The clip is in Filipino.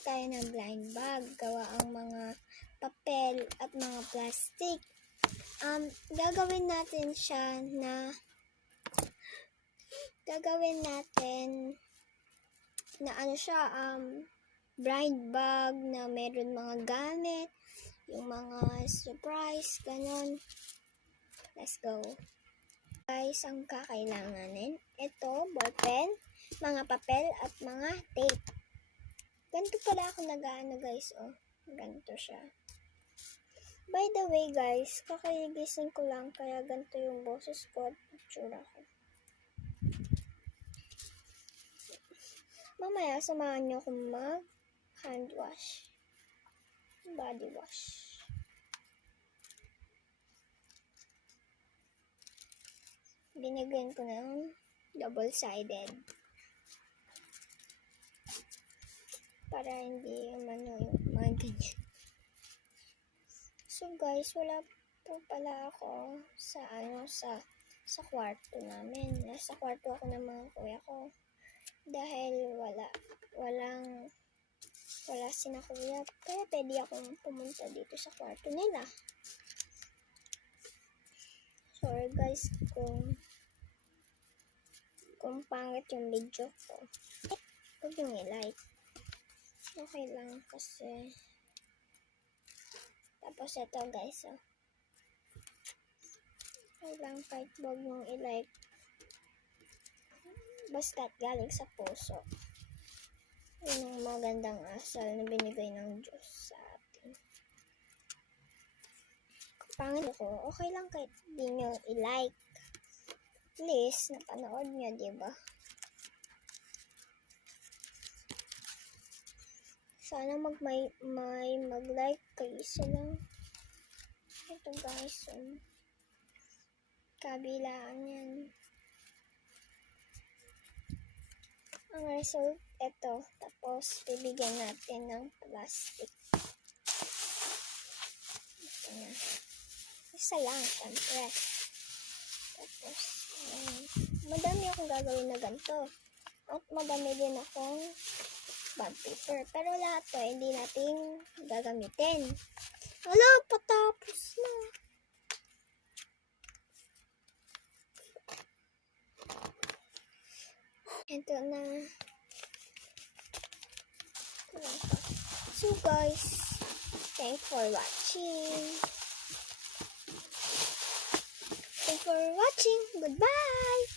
tayo ng blind bag. Gawa ang mga papel at mga plastic. Gagawin natin na blind bag na meron mga gamit, yung mga surprise, ganon. Let's go. Guys, ang kakailanganin, ito, ballpen, mga papel, at mga tape. Ganito pala ako nag-aano guys, oh. Ganito siya. By the way guys, kakagising ko lang, kaya ganito yung boses ko at itsura ko. Mamaya, samahan niyo akong mag-hand wash. Body wash. Binigyan ko ng double-sided. Para hindi umano yung mga ganyan. So guys, wala po pala ako sa kwarto namin. Nasa kwarto ako ng mga kuya ko. Dahil wala sina kuya, kaya pwede akong pumunta dito sa kwarto nila. Sorry guys kung pangit yung video ko. Huwag yung i-like. Okay lang kasi. Tapos ito guys, oh. Okay lang kahit huwag yung i-like. Basta't galing sa puso. Yun ang magandang asal na binigay ng Diyos sa atin. Pangit ko, okay lang kahit di nyo i-like. At least, napanood nyo, diba? Sana may mag-like kayo isa lang. Ito guys, kabilaan yan. Ang result, ito. Tapos, bibigyan natin ng plastic. Ito na. Isa lang, syempre. Tapos, madami akong gagawin na ganito. At madami din akong bond paper. Pero lahat to, hindi natin gagamitin. Wala, patapos na. Ito na. So guys, thanks for watching. Goodbye!